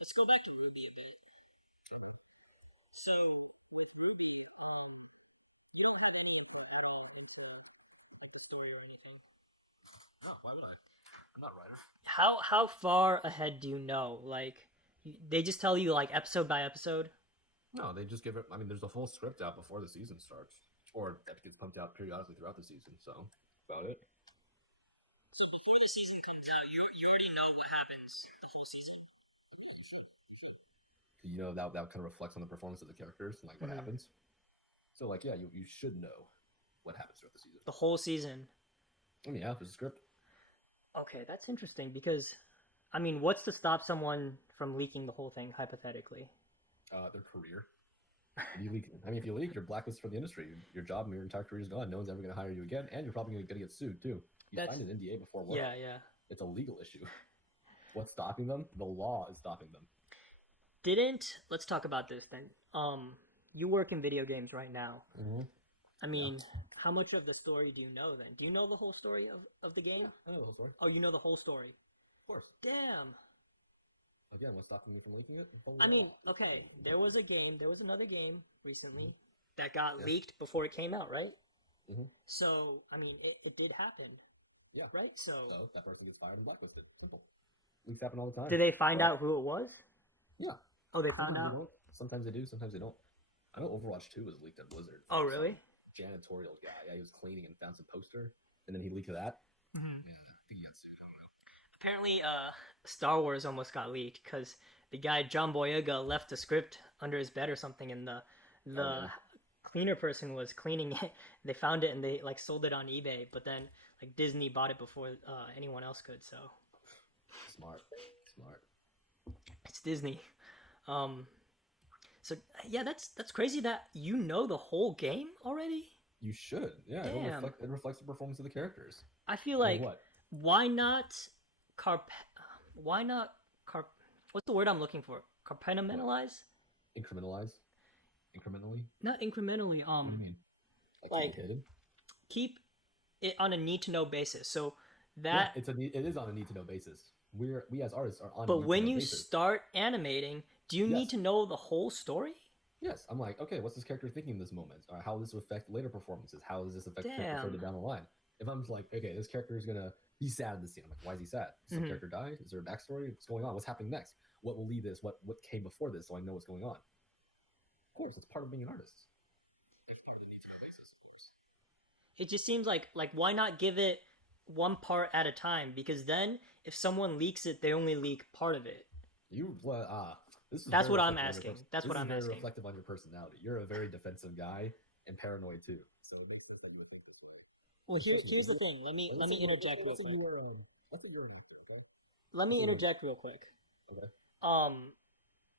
let's go back to Ruby a bit. So with Ruby, you don't have any input at all into like the story or anything. Oh, why would I? I'm not a writer. How far ahead do you know? Like, they just tell you like episode by episode. No, they just give it. I mean, there's a full script out before the season starts, or that gets pumped out periodically throughout the season. So about it. So before the season comes out, you already know what happens the whole season. You know that kind of reflects on the performance of the characters and like what Mm-hmm. happens. So like yeah, you should know what happens throughout the season. The whole season. I mean, yeah, there's a script. Okay, that's interesting because, I mean, what's to stop someone from leaking the whole thing hypothetically? Their career. If you leak, I mean, if you leak, you're blacklisted from the industry. Your job and your entire career is gone. No one's ever going to hire you again, and you're probably going to get sued too. You That's signed an NDA before work. yeah, yeah. It's a legal issue. What's stopping them? The law is stopping them. Didn't let's talk about this then. You work in video games right now. Mm-hmm. I mean, how much of the story do you know then? Do you know the whole story of the game? Yeah, I know the whole story. Oh, you know the whole story. Of course. Damn. Again, what's stopping me from leaking it? I mean, okay, there was another game recently that got leaked before it came out, right? Mm-hmm. So, I mean, it did happen. Yeah. Right? So that person gets fired and blacklisted. Simple. Leaks happen all the time. did they find out who it was? Yeah. Oh, they found out? Sometimes they do, sometimes they don't. I know Overwatch 2 was leaked at Blizzard. Oh, really? Janitorial guy. Yeah, he was cleaning and found some poster, and then he leaked that. Mm-hmm. Yeah, I think he got sued. I don't know. Apparently, Star Wars almost got leaked because the guy John Boyega left the script under his bed or something, and the cleaner person was cleaning it. They found it and they like sold it on eBay, but then like Disney bought it before anyone else could. So Smart. it's Disney. So yeah, that's crazy that you know the whole game already. You should. Yeah, Damn. it reflects the performance of the characters. I feel like what? why not carp? Why not carp? What's the word I'm looking for? Compartmentalize? Incrementalize? Incrementally? Not incrementally. What do you mean? Like keep it on a need to know basis. So that it is on a need to know basis. We as artists are on. But when you start animating, do you need to know the whole story? Yes, I'm like, okay, what's this character thinking in this moment? Or how does this affect later performances? How does this affect character further down the line? If I'm like, okay, this character is gonna be sad in this scene, I'm like, why is he sad? Does some character die? Is there a backstory? What's going on? What's happening next? What will lead this? What came before this? So I know what's going on. Of course, it's part of being an artist. It's part of the need to know basis, of course. It just seems like why not give it one part at a time? Because then if someone leaks it, they only leak part of it. That's what I'm asking. That's what I'm asking. Very reflective on your personality. You're a very defensive guy and paranoid too. So it makes sense that you would think this way. Well, here's the thing. Let me interject real quick. Let's say you're an actor, okay? Let me interject real quick. Okay.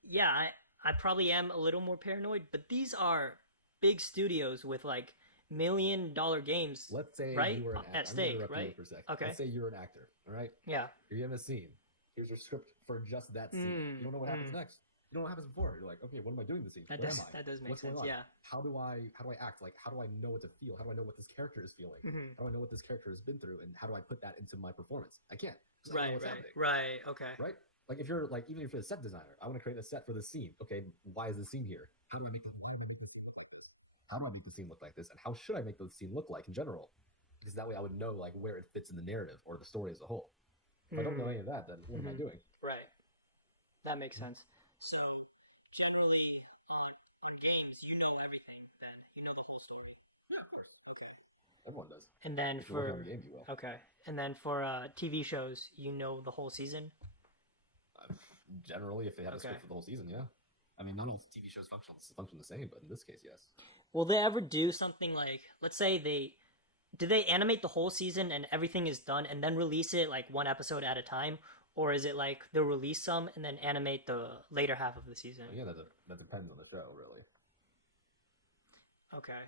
Yeah, I probably am a little more paranoid, but these are big studios with like $1 million games. Let's say you were an actor. At stake, right? For a second. Okay. Let's say you're an actor, all right? Yeah. You're given a scene. Here's your script for just that scene. You don't know what happens next. You don't know what happens before. You're like, okay, what am I doing in the scene? That does make sense. Yeah. How do I act? Like, how do I know what to feel? How do I know what this character is feeling? How do I know what this character has been through? And how do I put that into my performance? I can't. Right. Okay. Right. Like if you're like, even if you're a set designer, I want to create a set for this scene. Okay, why is this scene here? How do I make the scene look like this? And how should I make the scene look like in general? Because that way I would know like where it fits in the narrative or the story as a whole. If I don't know any of that, then what am I doing? Right. That makes sense. So generally on games, you know everything then. You know the whole story. Yeah, of course. Okay. Everyone does. And then if for the game, you will. Okay. And then for TV shows, you know the whole season? Generally, if they have a script for the whole season, yeah. I mean, not all TV shows function the same, but in this case, yes. Will they ever do something like, let's say do they animate the whole season and everything is done and then release it like one episode at a time? Or is it like they'll release some and then animate the later half of the season? Yeah, that depends on the show, really. Okay.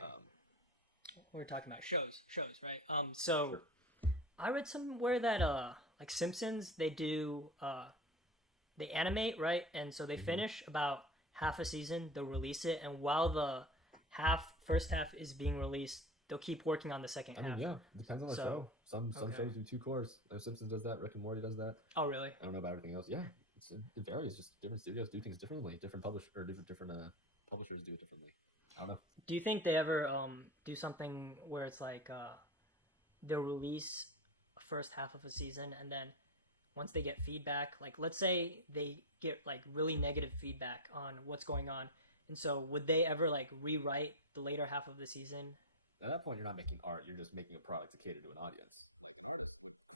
We're talking about shows, right? So sure. I read somewhere that like Simpsons, they do they animate, right? And so they finish about half a season, they'll release it, and while the first half is being released, they'll keep working on the second half. Yeah, it depends on the show. Some shows do 2 cours. Simpsons does that. Rick and Morty does that. Oh, really? I don't know about everything else. Yeah, It varies. Just different studios do things differently. Different publishers do it differently. I don't know. Do you think they ever do something where it's like they'll release a first half of a season and then once they get feedback, like let's say they get like really negative feedback on what's going on, and so would they ever like rewrite the later half of the season? At that point, you're not making art. You're just making a product to cater to an audience.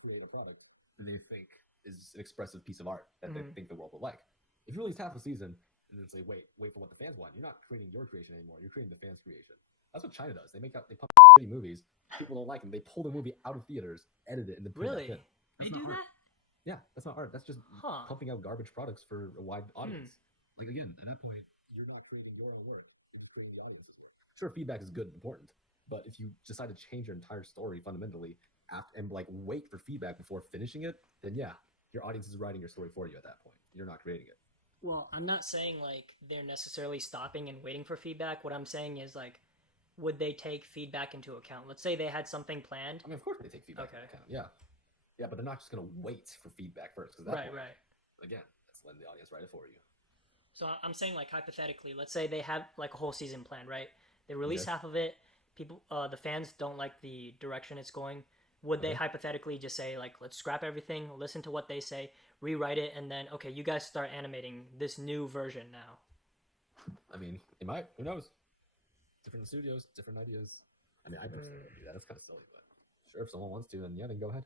Create a product that they think is an expressive piece of art that they think the world will like. If you release half a season and then say, wait for what the fans want, you're not creating your creation anymore. You're creating the fans' creation. That's what China does. They pump shitty movies. People don't like them. They pull the movie out of theaters, edit it, and then put it in. They do that? Yeah, that's not art. That's just pumping out garbage products for a wide audience. Like again, at that point, you're not creating your own work. You're creating the audience's work. Sure, feedback is good and important, but if you decide to change your entire story fundamentally and like wait for feedback before finishing it, then yeah, your audience is writing your story for you at that point. You're not creating it. Well, I'm not saying like they're necessarily stopping and waiting for feedback. What I'm saying is like, would they take feedback into account? Let's say they had something planned. I mean, of course they take feedback into account. Yeah. Yeah, but they're not just going to wait for feedback first. Because right. Again, that's letting the audience write it for you. So I'm saying, like, hypothetically, let's say they have, like, a whole season planned, right? They release half of it. People, the fans don't like the direction it's going. Would they hypothetically just say, like, let's scrap everything, listen to what they say, rewrite it, and then, okay, you guys start animating this new version now? I mean, it might. Who knows? Different studios, different ideas. I mean, I personally would do that. That's kind of silly, but sure, if someone wants to, then yeah, then go ahead.